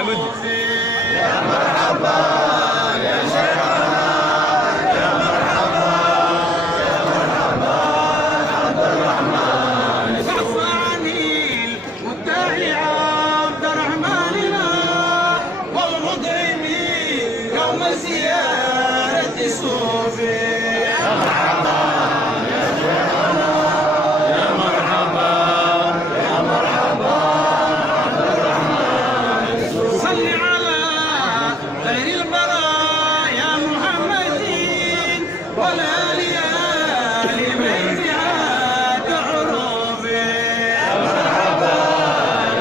معبد. يا مرحبا يا شيخنا، يا مرحبا يا مرحبا عبد الرحمن. صفاني المدعي عبد الرحمن والمطعمي يوم زيارة صوفي. يا مرحبا يا شيخنا، يا مرحبا يا مرحبا عبد الرحمن. صل على خير البرايا محمد والآل آل بيتها كعروبه. يا مرحبا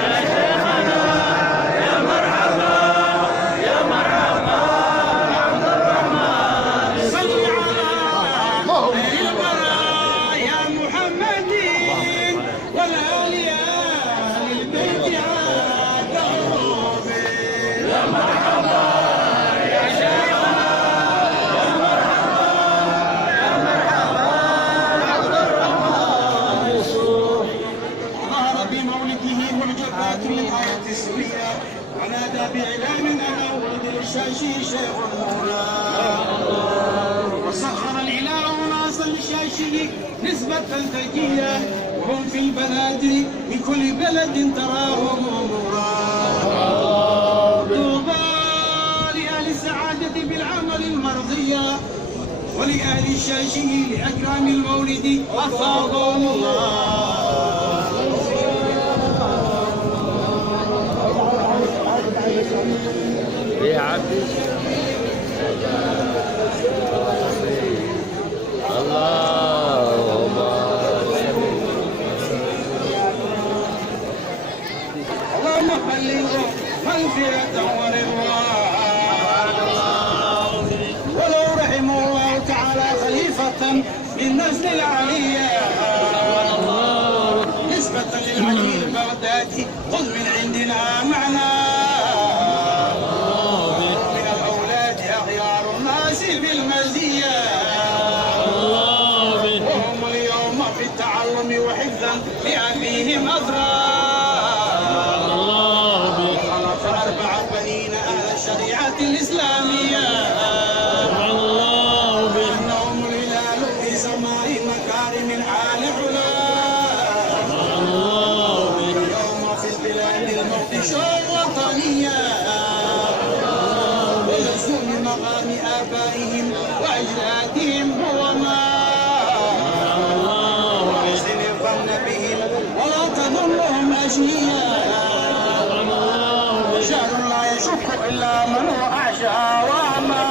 يا شيخنا، يا مرحبا يا مرحبا عبد الرحمن. صل على خير البرايا محمد والآل آل بيتها كعروبه. يا مرحبا يا شيخنا، يا مرحبا يا مرحبا عبد الرحمن. ظهر بمولده معجبات للآية السورية ونادى بإعلان أنا ولد للشاشي شيخ المولى. وسخر الإله ناصا للشاشي نسبة ذكية وهم في البلاد من كل بلد تراهم أمورا. طوبى لأهل السعادة بالعمل المرضية ولأهل الشاشي لأكرام المولد أفاضهم الله. يا عبد اللهم اللهم بلغه مغفرة ورضوان. ولو رحمه الله تعالى خليفة من نسل العليا نسبة للعلي البغدادي خذ من عندنا معنا من الأولاد أغيار الناس بالمزية وهم اليوم في التعلم وحفظا لأبيهم أضرار. خلف 4 بنين أهل الشريعة الإسلامية إنهم الهلال في سماء مكارم الحال علا. اليوم في البلاد المقدسة الوطنية ويزن مقام آبائهم وأجدادهم هو ما واحسن الظن بهم ولا تظنهم أشقياء. شهر لا يشك إلا من هو أعشى وأعمى.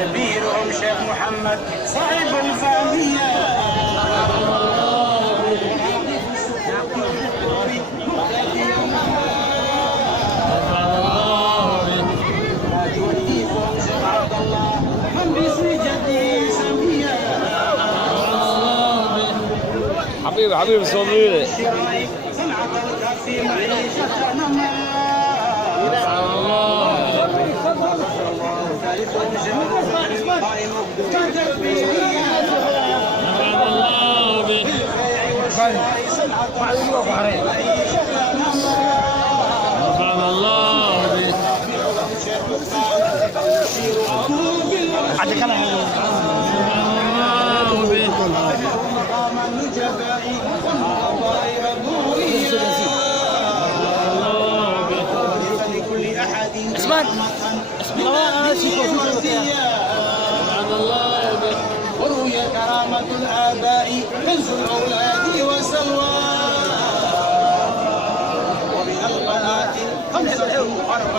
كبيرهم شيخ محمد صاحب الفامية عبد الله من باسم جدي سمية. حبيبي صديقي. صنعة الكف معيشة نما. مقام النجباء والنظائر النورية لكل أحد وروي كرامة الآباء كنز الأولاد وسلوى. ومن البنات 5 و4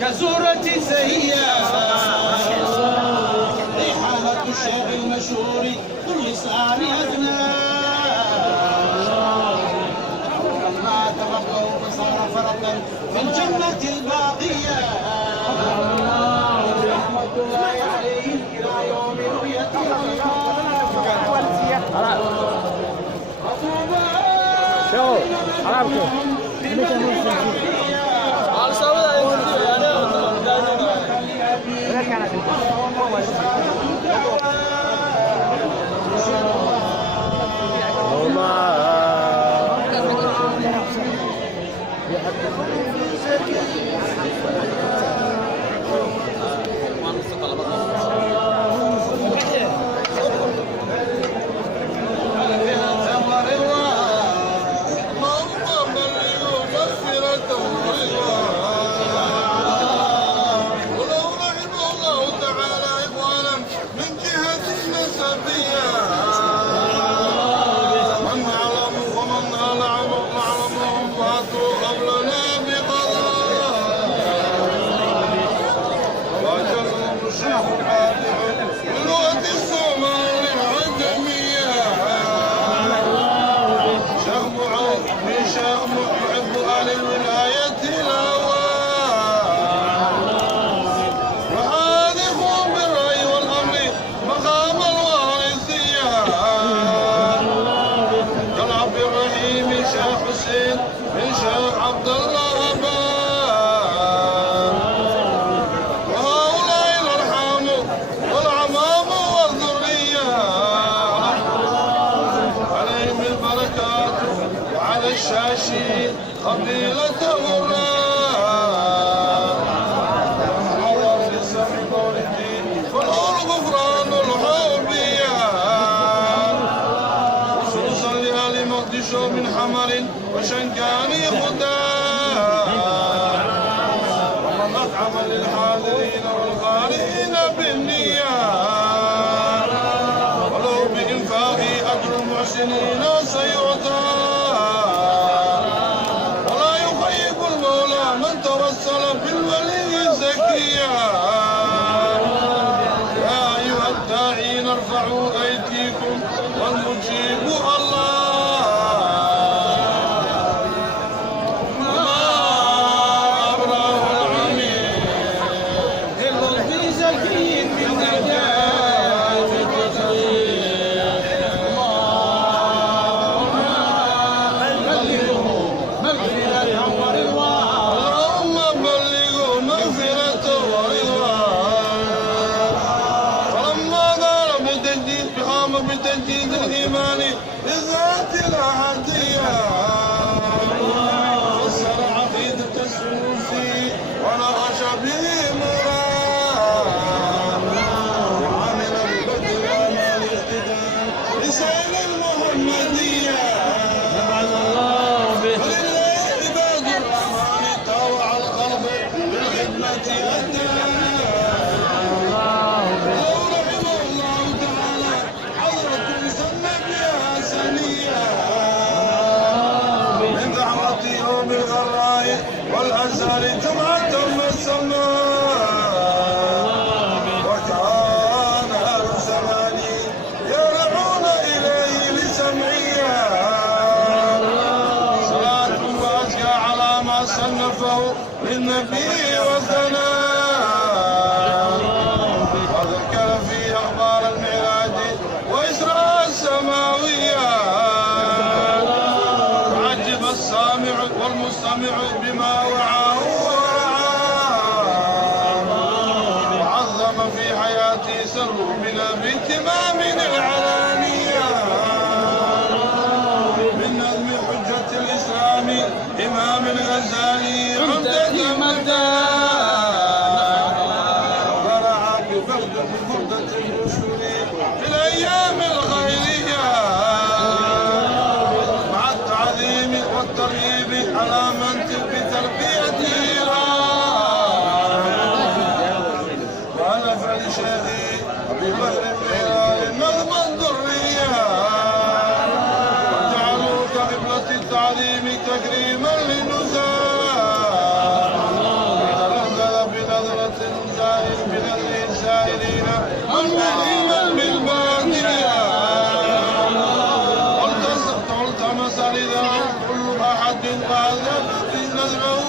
كزورة زهية. ريحانة الشيخ المشهور ذو اللسان أدنى. لما تربوا فصار فرقا في الجنة الباقية. رحمة الله عليه إلى يوم رؤيته. شو حرامكم وما قبيلة غراء حضر لسمع مولدي فالأول غفران الحوبية خصوصا لآل مقدشو من حمر وشنكاني خدام ومطعما للحاضرين والقارئين بالنيات ولو بإنفاق أجر المحسنين سيعطى ولا يخيب المولى من توسل بالولي زكيا يا أيها الداعين ارفعوا أيديكم والمجيب الله بتجديد الإيمان لذات الأحدية فسر عقيدة السلوسي ونقش به مراد وعمل بالبدء وما الاهتداء لسير المحمدية ولله عباد الرحمن طاوع القلب بالخدمة أدى والأزهر جمعة السماء وكان أهل الزمان يرعون إليه لسمعيا صلاة وأزكى على ما صنفه للنبي وثناء وذكر في أخبار المعراج وإسراء السماوية عجب السامع والمستمع بما وعاه ورعاه وعظم في حياتي سر بنا باهتمام العلانية من نظم حجة الإسلام إمام الغزالي عمدة مدى ورعى بفردة الرسل في الأيام الخيرية مع التعظيم والترغيب على من بتربيته وألف لشيخي أبي بكر الهلال النظم الدرية وجعلوا كقبلة التعظيم تكريما للنزاع تنزل بنظرة زائر بنظر السائرين منبهما بالبادية والتمس لذا كل أحد وهذا في نظره